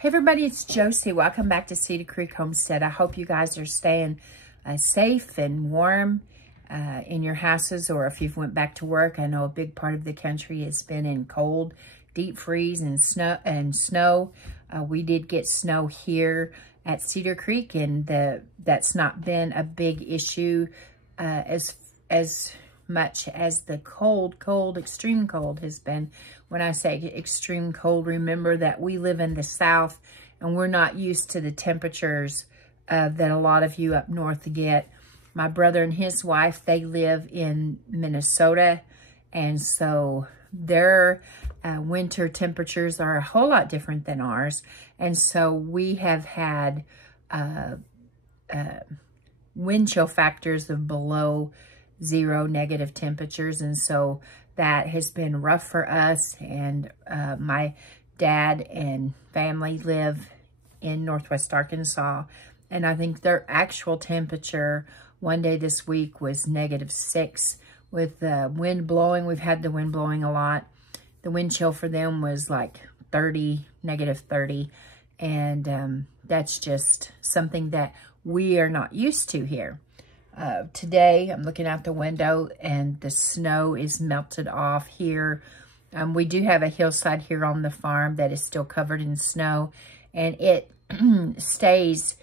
Hey everybody, it's Josie. Welcome back to Cedar Creek Homestead. I hope you guys are staying safe and warm in your houses, or if you've went back to work. I know a big part of the country has been in cold, deep freeze and snow. We did get snow here at Cedar Creek, and that's not been a big issue as much as the cold, extreme cold has been. When I say extreme cold, remember that we live in the South and we're not used to the temperatures that a lot of you up north get. My brother and his wife, they live in Minnesota, and so their winter temperatures are a whole lot different than ours. And so we have had wind chill factors of below 0 negative temperatures, and so that has been rough for us. And my dad and family live in Northwest Arkansas, and I think their actual temperature one day this week was -6 with the wind blowing. We've had the wind blowing a lot. The wind chill for them was like -30, and that's just something that we are not used to here. Today, I'm looking out the window and the snow is melted off here. We do have a hillside here on the farm that is still covered in snow, and it stays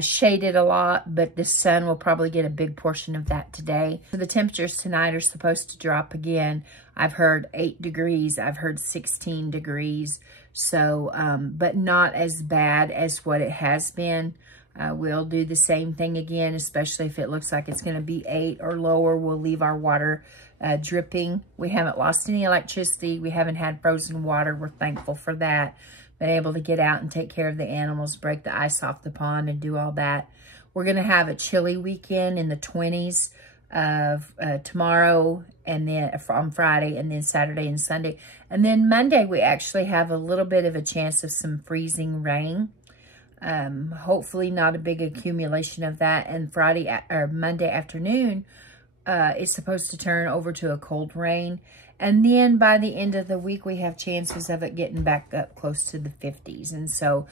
shaded a lot, but the sun will probably get a big portion of that today. So the temperatures tonight are supposed to drop again. I've heard 8 degrees. I've heard 16 degrees. So, but not as bad as what it has been. We'll do the same thing again, especially if it looks like it's going to be 8 or lower. We'll leave our water dripping. We haven't lost any electricity. We haven't had frozen water. We're thankful for that. Been able to get out and take care of the animals, break the ice off the pond, and do all that. We're going to have a chilly weekend in the 20s tomorrow, and then on Friday, and then Saturday and Sunday. And then Monday, we actually have a little bit of a chance of some freezing rain. Hopefully not a big accumulation of that. And Friday or Monday afternoon is supposed to turn over to a cold rain. And then by the end of the week, we have chances of it getting back up close to the 50s. And so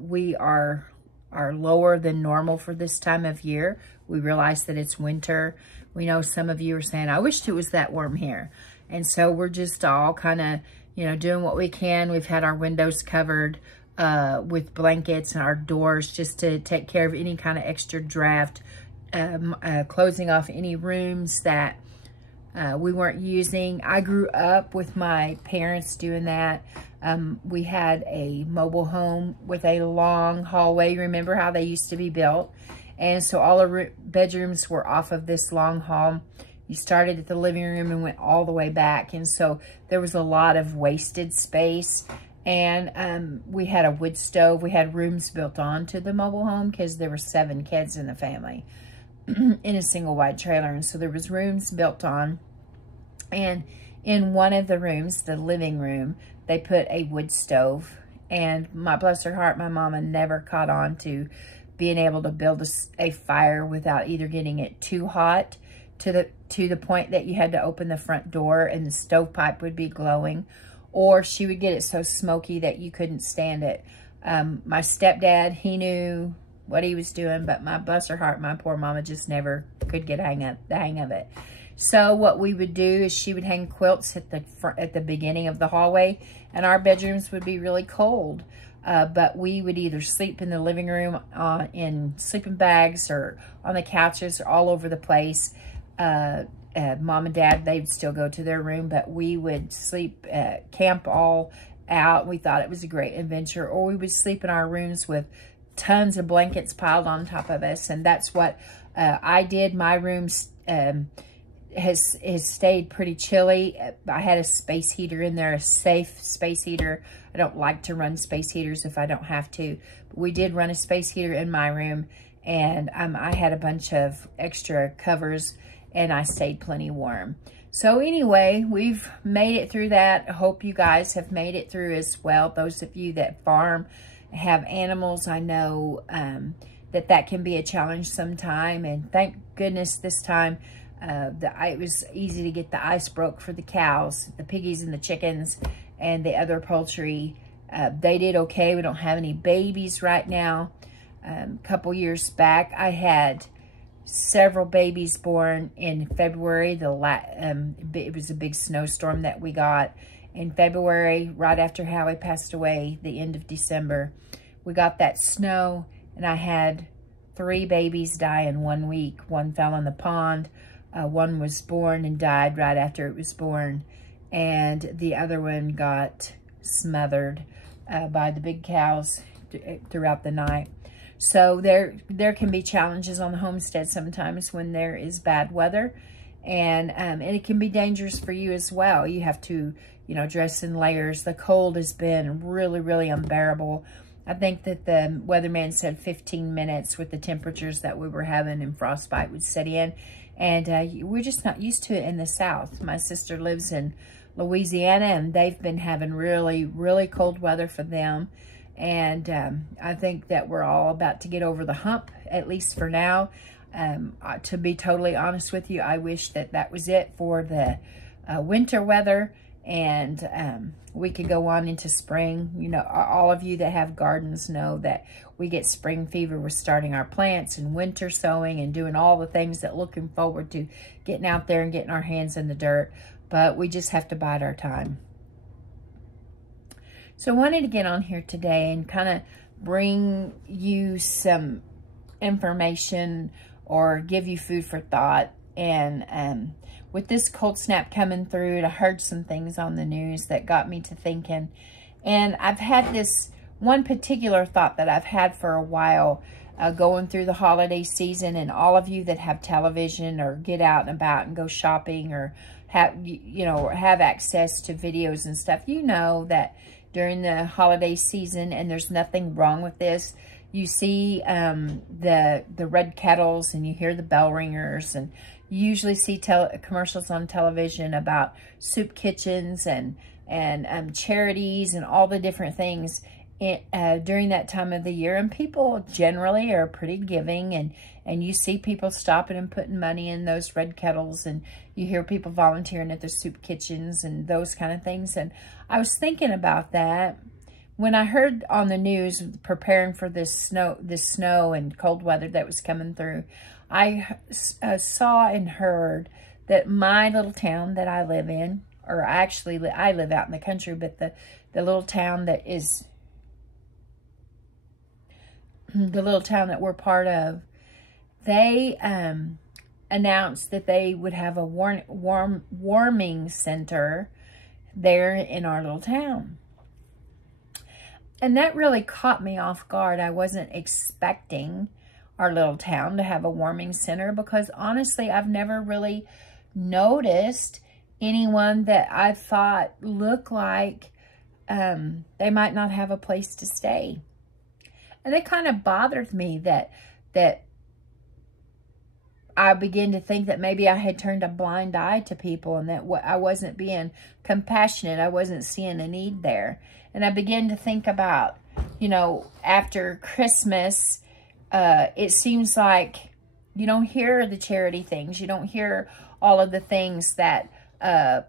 we are lower than normal for this time of year. We realize that it's winter. We know some of you are saying, I wished it was that warm here. And so we're just all kind of, doing what we can. We've had our windows covered with blankets and our doors just to take care of any kind of extra draft, closing off any rooms that we weren't using. I grew up with my parents doing that. We had a mobile home with a long hallway. Remember how they used to be built? And so all the bedrooms were off of this long hall. You started at the living room and went all the way back. And so there was a lot of wasted space. And we had a wood stove. We had rooms built onto the mobile home because there were 7 kids in the family in a single wide trailer. And so there was rooms built on. And in one of the rooms, the living room, they put a wood stove. And bless her heart, my mama never caught on to being able to build a fire without either getting it too hot to the point that you had to open the front door and the stovepipe would be glowing, or she would get it so smoky that you couldn't stand it. My stepdad, he knew what he was doing, but bless her heart, my poor mama just never could get the hang of it. So what we would do is she would hang quilts at the beginning of the hallway, and our bedrooms would be really cold. But we would either sleep in the living room in sleeping bags or on the couches or all over the place. Mom and Dad, they'd still go to their room, but we would sleep, camp all out. We thought it was a great adventure. Or we would sleep in our rooms with tons of blankets piled on top of us. And that's what I did. My room has stayed pretty chilly. I had a space heater in there, a safe space heater. I don't like to run space heaters if I don't have to. But we did run a space heater in my room, and I had a bunch of extra covers, and I stayed plenty warm. So anyway, we've made it through that. I hope you guys have made it through as well. Those of you that farm, have animals, I know that can be a challenge sometime. And thank goodness this time it was easy to get the ice broke for the cows, the piggies and the chickens, and the other poultry They did okay. We don't have any babies right now. A couple years back, I had several babies born in February. It was a big snowstorm that we got in February, right after Howie passed away, the end of December. We got that snow, and I had 3 babies die in 1 week. One fell in the pond. One was born and died right after it was born. And the other one got smothered by the big cows throughout the night. So there can be challenges on the homestead sometimes when there is bad weather. And it can be dangerous for you as well. You have to, dress in layers. The cold has been really, really unbearable. I think that the weatherman said 15 minutes with the temperatures that we were having, and frostbite would set in. And we're just not used to it in the South. My sister lives in Louisiana, and they've been having really, really cold weather for them. And I think that we're all about to get over the hump, at least for now. To be totally honest with you, I wish that that was it for the winter weather, and we could go on into spring. All of you that have gardens know that we get spring fever with starting our plants and winter sowing and doing all the things that looking forward to getting out there and getting our hands in the dirt. But we just have to bide our time. So I wanted to get on here today and kind of bring you some information or give you food for thought. And with this cold snap coming through, I heard some things on the news that got me to thinking. And I've had this one particular thought that I've had for a while going through the holiday season. And all of you that have television or get out and about and go shopping or have access to videos and stuff, that during the holiday season, and there's nothing wrong with this, you see the red kettles and you hear the bell ringers, and you usually see commercials on television about soup kitchens and charities and all the different things during that time of the year. And people generally are pretty giving, and you see people stopping and putting money in those red kettles, and you hear people volunteering at the soup kitchens and those kind of things. And I was thinking about that when I heard on the news preparing for this snow and cold weather that was coming through. I saw and heard that my little town that I live in, or actually I live out in the country, but the little town that is the little town that we're part of, they announced that they would have a warming center there in our little town. And that really caught me off guard. I wasn't expecting our little town to have a warming center, because honestly, I've never really noticed anyone that I thought looked like they might not have a place to stay. And it kind of bothered me that I began to think that maybe I had turned a blind eye to people, and that I wasn't being compassionate. I wasn't seeing a need there. And I began to think about, after Christmas, it seems like you don't hear the charity things. You don't hear all of the things that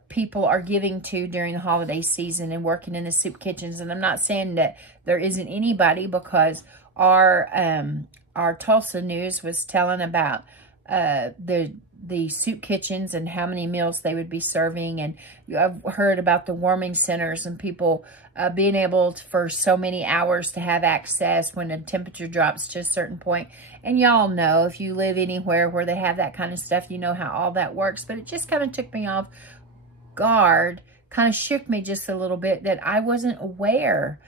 people are giving to during the holiday season and working in the soup kitchens. And I'm not saying that there isn't anybody, because our Tulsa News was telling about the soup kitchens and how many meals they would be serving. And I've heard about the warming centers and people being able to, for so many hours, to have access when the temperature drops to a certain point. And y'all know, if you live anywhere where they have that kind of stuff, you know how all that works. But it just kind of took me off guard, kind of shook me just a little bit, that I wasn't aware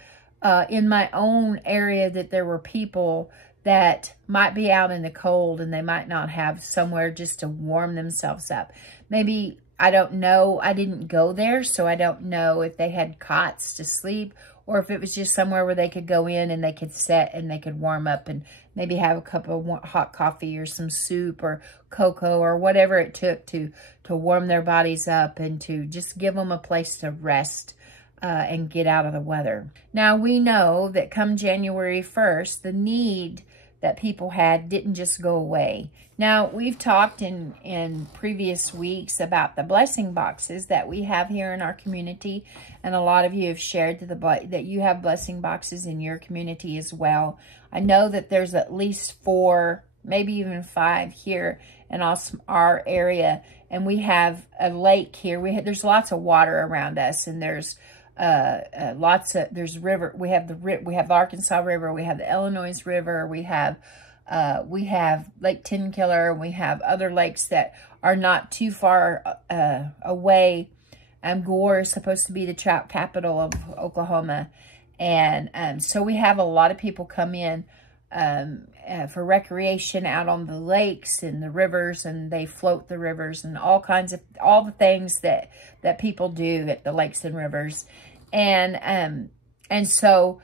in my own area that there were people that might be out in the cold and they might not have somewhere just to warm themselves up. Maybe, I don't know, I didn't go there, so I don't know if they had cots to sleep, or if it was just somewhere where they could go in and they could sit and they could warm up and maybe have a cup of hot coffee or some soup or cocoa or whatever it took to warm their bodies up and to just give them a place to rest and get out of the weather. Now, we know that come January 1st, the need that people had didn't just go away. Now, we've talked in previous weeks about the blessing boxes that we have here in our community. And a lot of you have shared that you have blessing boxes in your community as well. I know that there's at least 4, maybe even 5 here in our area. And we have a lake here. There's lots of water around us, and there's there's river. We have the Arkansas River. We have the Illinois River. We have Lake Tenkiller. We have other lakes that are not too far away. Gore is supposed to be the trout capital of Oklahoma, and so we have a lot of people come in for recreation out on the lakes and the rivers, and they float the rivers and all the things that people do at the lakes and rivers. And so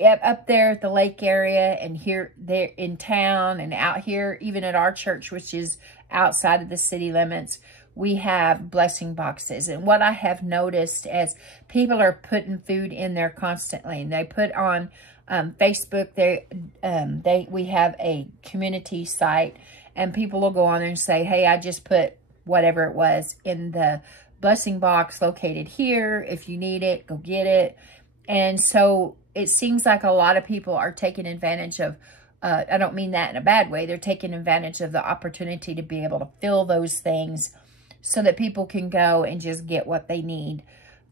up there at the lake area and here, there in town and out here, even at our church, which is outside of the city limits, we have blessing boxes. And what I have noticed is people are putting food in there constantly, and they put on Facebook, we have a community site, and people will go on there and say, hey, I just put whatever it was in the blessing box located here. If you need it, go get it. And so it seems like a lot of people are taking advantage of, I don't mean that in a bad way, they're taking advantage of the opportunity to be able to fill those things so that people can go and just get what they need.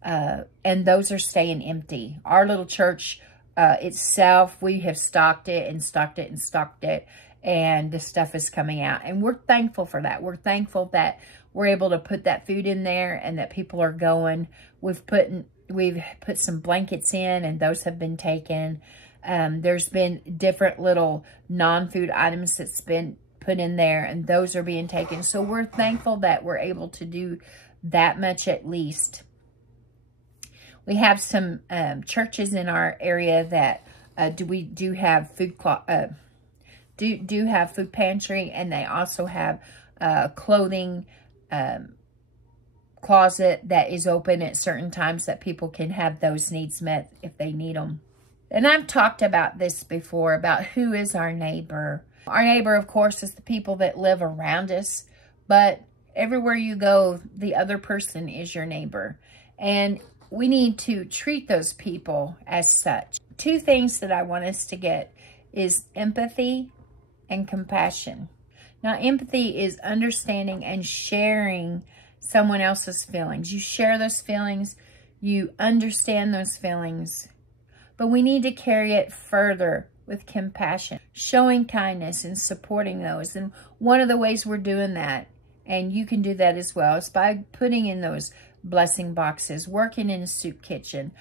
And those are staying empty. Our little church itself, we have stocked it and stocked it and stocked it, and the stuff is coming out. And we're thankful for that. We're thankful that we're able to put that food in there and that people are going. We've put some blankets in, and those have been taken. There's been different little non-food items that's been put in there, and those are being taken. So we're thankful that we're able to do that much at least. We have some churches in our area that do have food have food pantry, and they also have clothing closet that is open at certain times that people can have those needs met if they need them. And I've talked about this before, about who is our neighbor. Our neighbor, of course, is the people that live around us, but everywhere you go, the other person is your neighbor. And we need to treat those people as such. 2 things that I want us to get is empathy and compassion. Now, empathy is understanding and sharing someone else's feelings. You share those feelings, you understand those feelings, but we need to carry it further with compassion, showing kindness and supporting those. And one of the ways we're doing that, and you can do that as well, is by putting in those blessing boxes, working in a soup kitchen,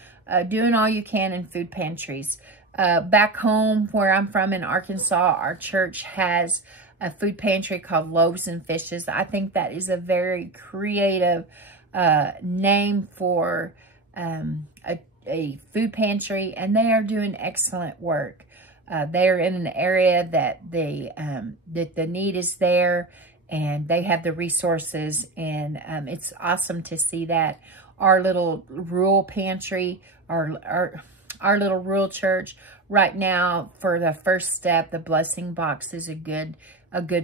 doing all you can in food pantries. Back home where I'm from in Arkansas, our church has a food pantry called Loaves and Fishes. I think that is a very creative name for a food pantry, and they are doing excellent work. They are in an area that the need is there, and they have the resources, and it's awesome to see that. Our little rural pantry, our little rural church, right now, for the first step, the blessing box is a good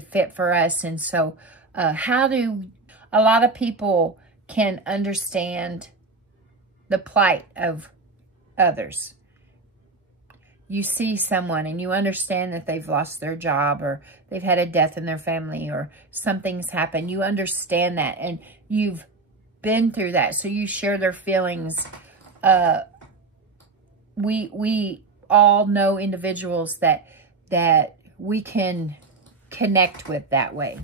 fit for us. And so how do a lot of people can understand the plight of others? You see someone and you understand that they've lost their job, or they've had a death in their family, or something's happened. You understand that, and you've been through that, so you share their feelings. We all know individuals that we can connect with that way.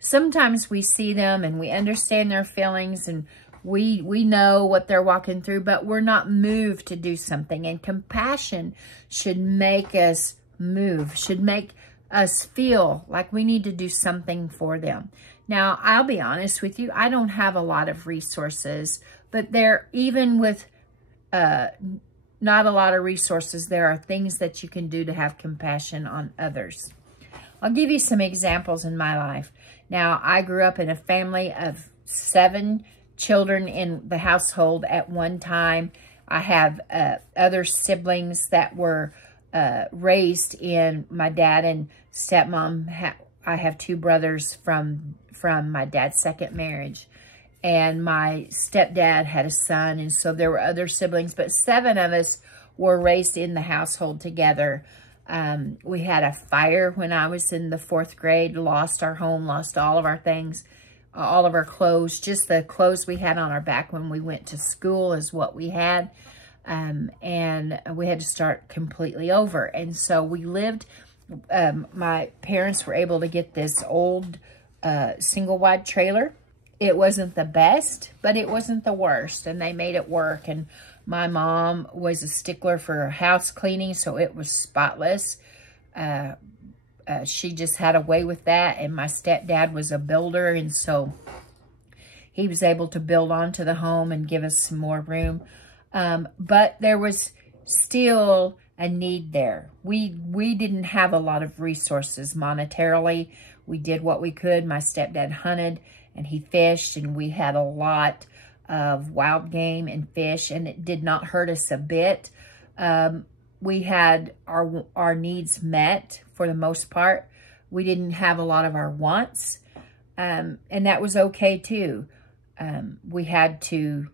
Sometimes we see them and we understand their feelings, and we know what they're walking through, but we're not moved to do something. And compassion should make us move, should make us feel like we need to do something for them. Now, I'll be honest with you, I don't have a lot of resources, but even with not a lot of resources, there are things that you can do to have compassion on others. I'll give you some examples in my life. Now, I grew up in a family of 7 children in the household at one time. I have other siblings that were raised in my dad and stepmom. I have 2 brothers from my dad's second marriage. And my stepdad had a son, and so there were other siblings. But 7 of us were raised in the household together. We had a fire when I was in the 4th grade, lost our home, lost all of our things, all of our clothes. Just the clothes we had on our back when we went to school is what we had. And we had to start completely over. And so we lived, my parents were able to get this old single wide trailer. It wasn't the best, but it wasn't the worst, and they made it work. And my mom was a stickler for house cleaning, so it was spotless. She just had a way with that, and my stepdad was a builder, and so he was able to build onto the home and give us some more room. But there was still a need there. We didn't have a lot of resources monetarily. We did what we could. My stepdad hunted and he fished, and we had a lot of wild game and fish, and it did not hurt us a bit. We had our needs met for the most part. We didn't have a lot of our wants, and that was okay too. We had to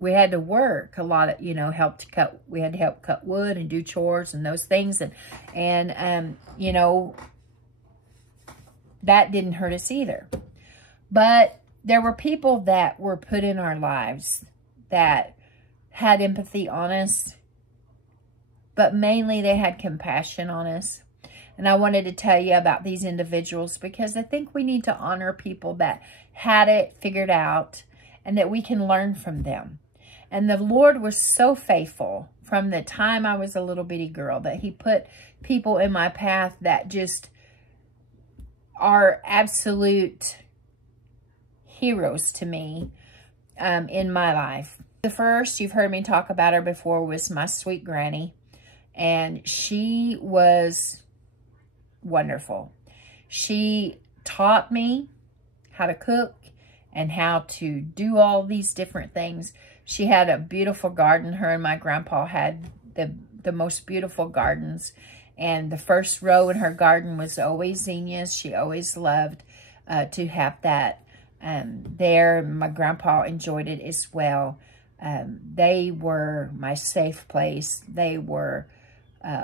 work a lot of, we had to help cut wood and do chores and those things. And that didn't hurt us either. But there were people that were put in our lives that had empathy on us, but mainly they had compassion on us. And I wanted to tell you about these individuals because I think we need to honor people that had it figured out and that we can learn from them. And the Lord was so faithful from the time I was a little bitty girl that he put people in my path that just are absolute heroes to me in my life. The first, you've heard me talk about her before, was my sweet granny. And she was wonderful. She taught me how to cook and how to do all these different things. She had a beautiful garden. Her and my grandpa had the most beautiful gardens. And the first row in her garden was always zinnias. She always loved to have that there. My grandpa enjoyed it as well. They were my safe place. They were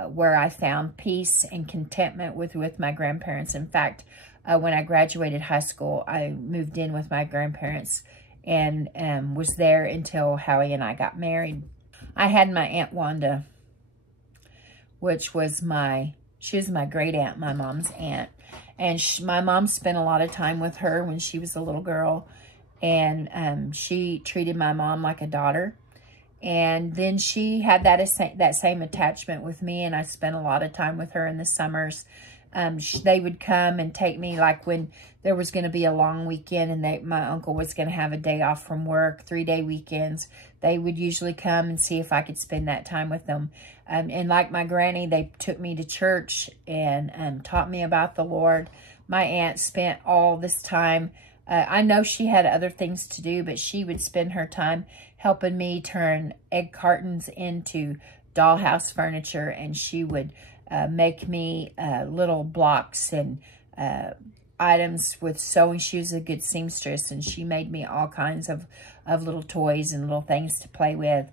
where I found peace and contentment with my grandparents. In fact, when I graduated high school, I moved in with my grandparents and was there until Howie and I got married. I had my Aunt Wanda, which was she was my great aunt, my mom's aunt. And my mom spent a lot of time with her when she was a little girl. And she treated my mom like a daughter. And then she had that same attachment with me. And I spent a lot of time with her in the summers. They would come and take me, like when there was going to be a long weekend and my uncle was going to have a day off from work, 3-day weekends. They would usually come and see if I could spend that time with them. And like my granny, they took me to church and taught me about the Lord. My aunt spent all this time. I know she had other things to do, but she would spend her time helping me turn egg cartons into dollhouse furniture. And she would make me little blocks and items with sewing. She was a good seamstress, and she made me all kinds of little toys and little things to play with.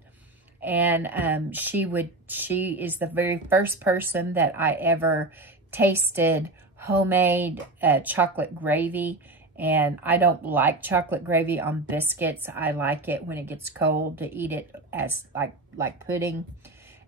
And she is the very first person that I ever tasted homemade chocolate gravy. And I don't like chocolate gravy on biscuits. I like it when it gets cold to eat it as like pudding.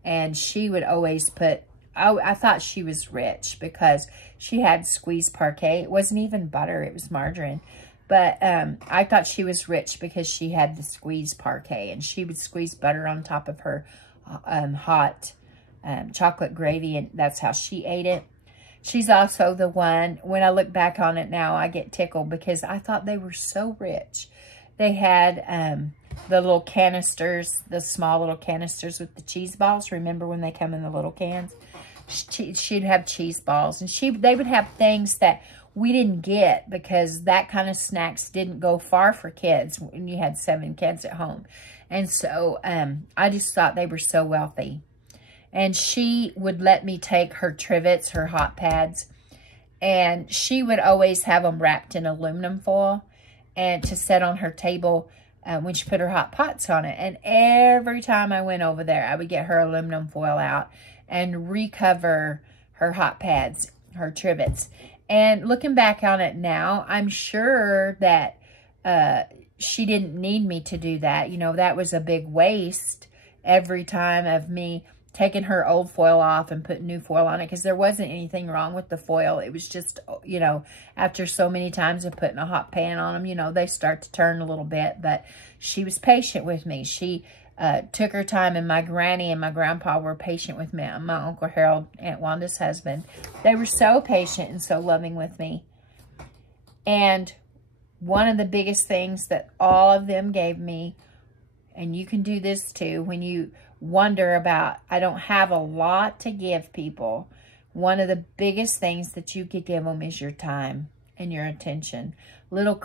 And she would always put, I thought she was rich because she had squeezed parquet. It wasn't even butter, it was margarine. But I thought she was rich because she had the squeezed parquet, and she would squeeze butter on top of her hot chocolate gravy, and that's how she ate it. She's also the one, when I look back on it now, I get tickled because I thought they were so rich. They had the little canisters, the small little canisters with the cheese balls. Remember when they come in the little cans? She'd have cheese balls, and they would have things that we didn't get because that kind of snacks didn't go far for kids when you had 7 kids at home. And so I just thought they were so wealthy. And she would let me take her trivets, her hot pads, and she would always have them wrapped in aluminum foil and to set on her table when she put her hot pots on it. And every time I went over there, I would get her aluminum foil out and recover her hot pads, her trivets. And looking back on it now, I'm sure that she didn't need me to do that. You know, that was a big waste every time of me taking her old foil off and putting new foil on it, because there wasn't anything wrong with the foil. It was just, you know, after so many times of putting a hot pan on them, you know, they start to turn a little bit. But she was patient with me. She took her time, and my granny and my grandpa were patient with me. My Uncle Harold, Aunt Wanda's husband, they were so patient and so loving with me. And one of the biggest things that all of them gave me, and you can do this too, when you wonder about, I don't have a lot to give people, one of the biggest things that you could give them is your time and your attention. Little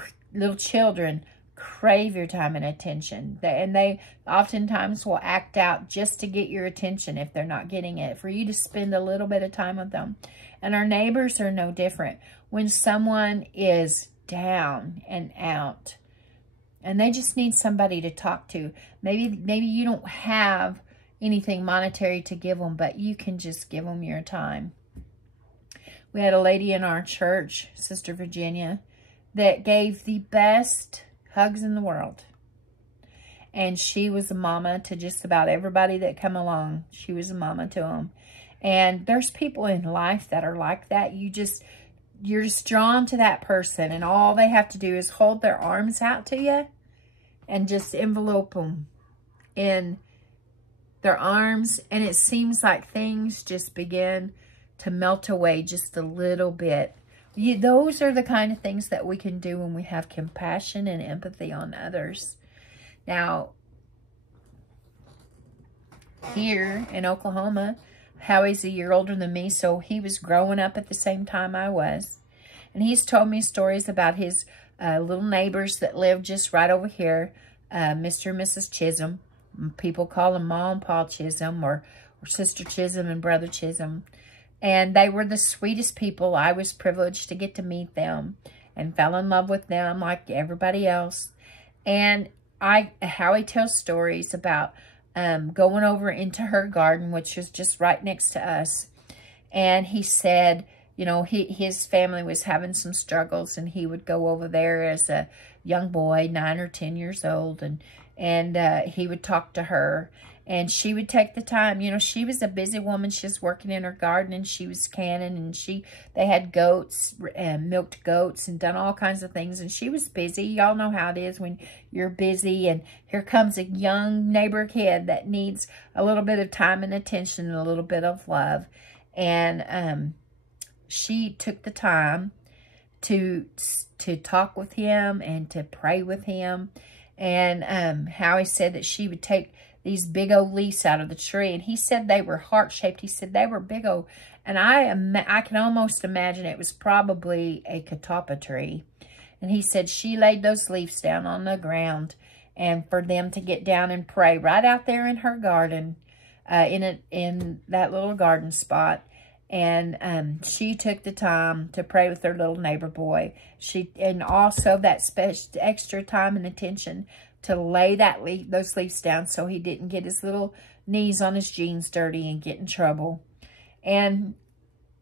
children crave your time and attention. And they oftentimes will act out just to get your attention if they're not getting it, for you to spend a little bit of time with them. And our neighbors are no different. When someone is down and out and they just need somebody to talk to, maybe you don't have anything monetary to give them, but you can just give them your time. We had a lady in our church, Sister Virginia, that gave the best hugs in the world. And she was a mama to just about everybody that come along. She was a mama to them. And there's people in life that are like that. You're just drawn to that person, and all they have to do is hold their arms out to you and just envelope them in their arms, and it seems like things just begin to melt away just a little bit. Those are the kind of things that we can do when we have compassion and empathy on others. Now, here in Oklahoma, Howie's a year older than me, so he was growing up at the same time I was. And he's told me stories about his little neighbors that lived just right over here, Mr. and Mrs. Chisholm. People call them Ma and Pa Chisholm, or Sister Chisholm and Brother Chisholm. And they were the sweetest people. I was privileged to get to meet them and fell in love with them like everybody else. And Howie tells stories about going over into her garden, which was just right next to us. And he said, you know, his family was having some struggles, and he would go over there as a young boy, 9 or 10 years old, and he would talk to her, and she would take the time. You know, she was a busy woman. She was working in her garden, and she was canning, and they had goats, milked goats, and done all kinds of things, and she was busy. Y'all know how it is when you're busy, and here comes a young neighbor kid that needs a little bit of time and attention and a little bit of love. And she took the time to talk with him and to pray with him. And Howie said that she would take these big old leaves out of the tree, and he said they were heart-shaped. He said they were big old, and I can almost imagine it was probably a catawba tree. And he said she laid those leaves down on the ground, and for them to get down and pray right out there in her garden, in that little garden spot. And she took the time to pray with her little neighbor boy. And also that extra time and attention to lay those leaves down so he didn't get his little knees on his jeans dirty and get in trouble. And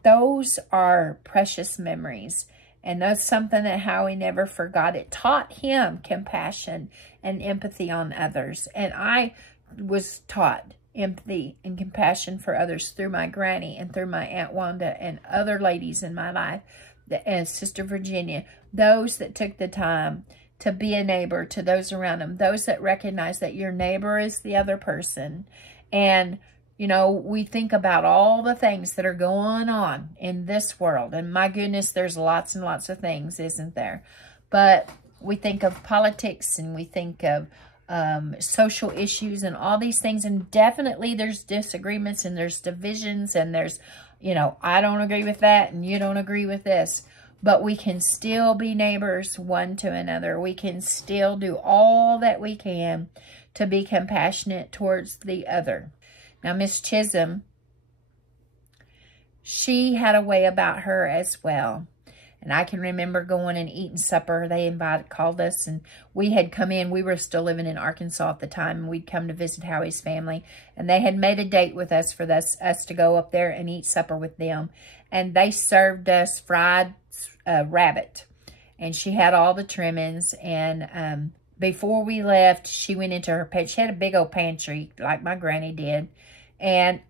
those are precious memories. And that's something that Howie never forgot. It taught him compassion and empathy on others. And I was taught empathy and compassion for others through my granny and through my Aunt Wanda and other ladies in my life, and Sister Virginia, those that took the time to be a neighbor to those around them, those that recognize that your neighbor is the other person. And, you know, we think about all the things that are going on in this world, and my goodness, there's lots and lots of things, isn't there? But we think of politics, and we think of social issues and all these things, and definitely there's disagreements and there's divisions, and there's, you know, I don't agree with that and you don't agree with this, but we can still be neighbors one to another. We can still do all that we can to be compassionate towards the other. Now, Miss Chisholm she had a way about her as well. And I can remember going and eating supper. They called us, and we had come in. We were still living in Arkansas at the time, and we'd come to visit Howie's family. And they had made a date with us for us to go up there and eat supper with them. And they served us fried rabbit. And she had all the trimmings. And before we left, she went into her pantry. She had a big old pantry like my granny did. And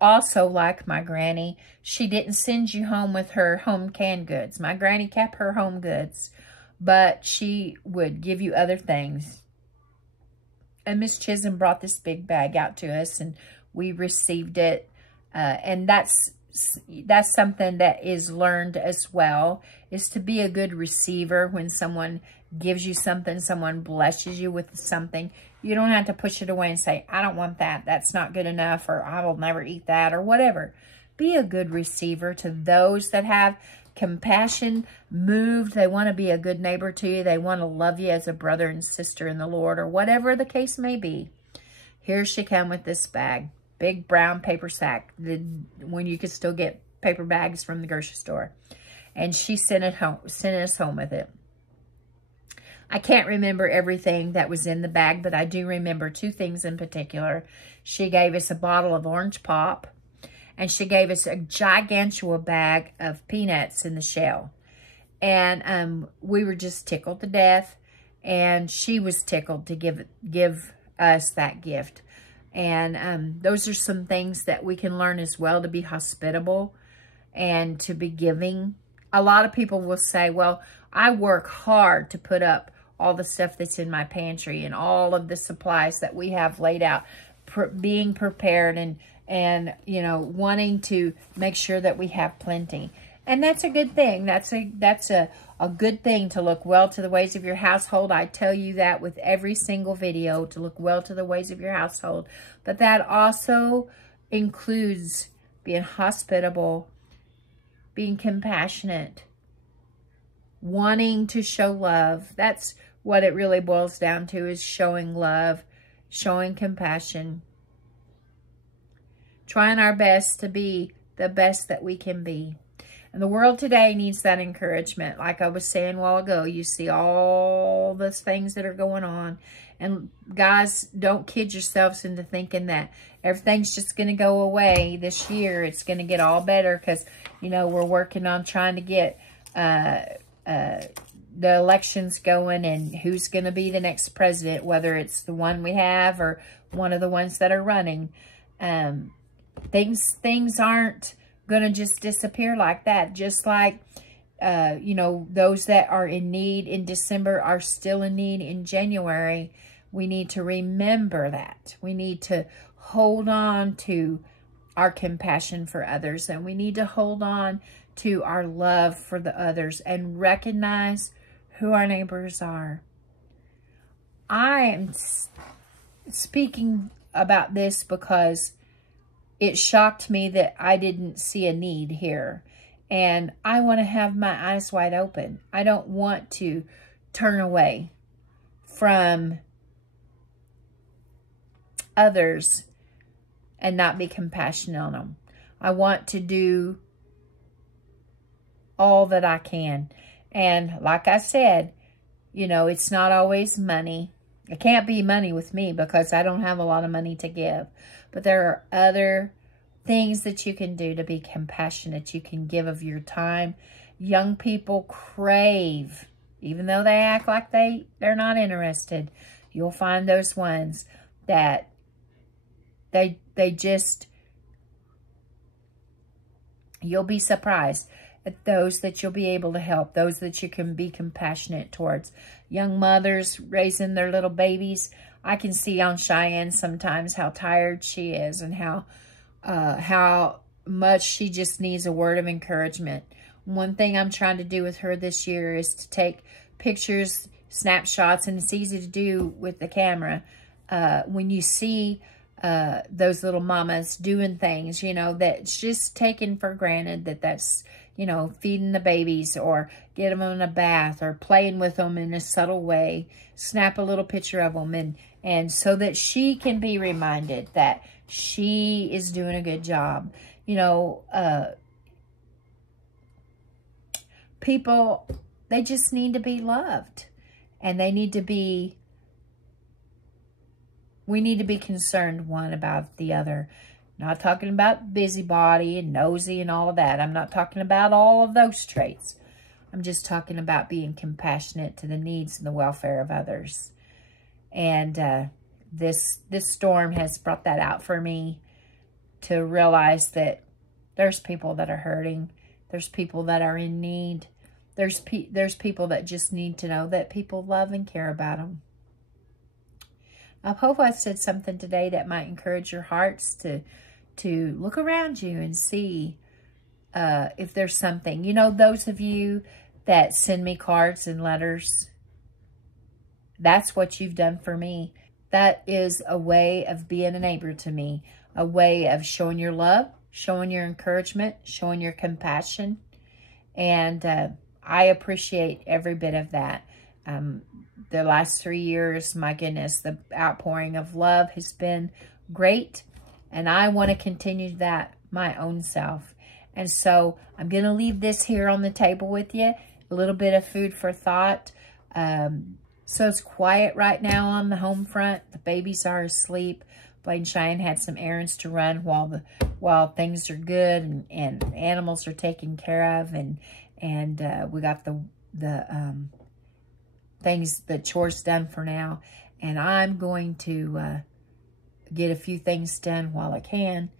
also, like my granny, she didn't send you home with her home canned goods. My granny kept her home goods, but she would give you other things. And Miss Chisholm brought this big bag out to us, and we received it. And that's something that is learned as well, is to be a good receiver. When someone gives you something, someone blesses you with something, you don't have to push it away and say, I don't want that. That's not good enough, or I will never eat that, or whatever. Be a good receiver to those that have compassion, moved. They want to be a good neighbor to you. They want to love you as a brother and sister in the Lord, or whatever the case may be. Here she come with this bag. Big brown paper sack, when you could still get paper bags from the grocery store. And she sent us home with it. I can't remember everything that was in the bag, but I do remember two things in particular. She gave us a bottle of orange pop, and she gave us a gigantua bag of peanuts in the shell. And we were just tickled to death, and she was tickled to give us that gift. And those are some things that we can learn as well, to be hospitable and to be giving. A lot of people will say, well, I work hard to put up all the stuff that's in my pantry and all of the supplies that we have laid out, being prepared and you know, wanting to make sure that we have plenty. And that's a good thing. That's a good thing, to look well to the ways of your household. I tell you that with every single video, to look well to the ways of your household. But that also includes being hospitable, being compassionate, wanting to show love. That's what it really boils down to, is showing love, showing compassion, trying our best to be the best that we can be. And the world today needs that encouragement. Like I was saying a while ago, you see all those things that are going on. And guys, don't kid yourselves into thinking that everything's just going to go away this year. It's going to get all better because, you know, we're working on trying to get the elections going and who's going to be the next president, whether it's the one we have or one of the ones that are running. Things aren't going to just disappear like that. Just like, you know, those that are in need in December are still in need in January. We need to remember that. We need to hold on to our compassion for others, and we need to hold on to our love for the others and recognize who our neighbors are. I am speaking about this because it shocked me that I didn't see a need here. And I want to have my eyes wide open. I don't want to turn away from others and not be compassionate on them. I want to do all that I can. And like I said, you know, it's not always money. It can't be money with me because I don't have a lot of money to give. But there are other things that you can do to be compassionate. You can give of your time. Young people crave, even though they act like they're not interested. You'll find those ones that they just, you'll be surprised at those that you'll be able to help, those that you can be compassionate towards. Young mothers raising their little babies. I can see on Cheyenne sometimes how tired she is and how much she just needs a word of encouragement. One thing I'm trying to do with her this year is to take pictures, snapshots, and it's easy to do with the camera. When you see those little mamas doing things, you know, that's just taken for granted, that's, you know, feeding the babies or get them in a bath or playing with them in a subtle way, snap a little picture of them, and so that she can be reminded that she is doing a good job. You know, people, they just need to be loved. And they need to be, we need to be concerned one about the other. Not talking about busybody and nosy and all of that. I'm not talking about all of those traits. I'm just talking about being compassionate to the needs and the welfare of others. And this storm has brought that out for me, to realize that there's people that are hurting. There's people that are in need. There's people that just need to know that people love and care about them. I hope I said something today that might encourage your hearts to look around you and see if there's something. You know, those of you that send me cards and letters, that's what you've done for me. That is a way of being a neighbor to me, a way of showing your love, showing your encouragement, showing your compassion. And I appreciate every bit of that. The last 3 years, my goodness, the outpouring of love has been great. And I want to continue that my own self. And so I'm going to leave this here on the table with you. A little bit of food for thought. So it's quiet right now on the home front. The babies are asleep. Blade and Cheyenne had some errands to run while things are good and animals are taken care of, and we got the chores done for now. And I'm going to get a few things done while I can.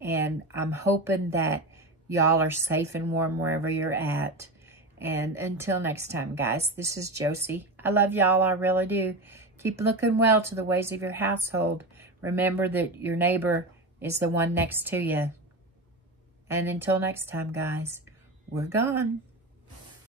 And I'm hoping that y'all are safe and warm wherever you're at. And until next time, guys, this is Josie. I love y'all, I really do. Keep looking well to the ways of your household. Remember that your neighbor is the one next to you. And until next time, guys, we're gone.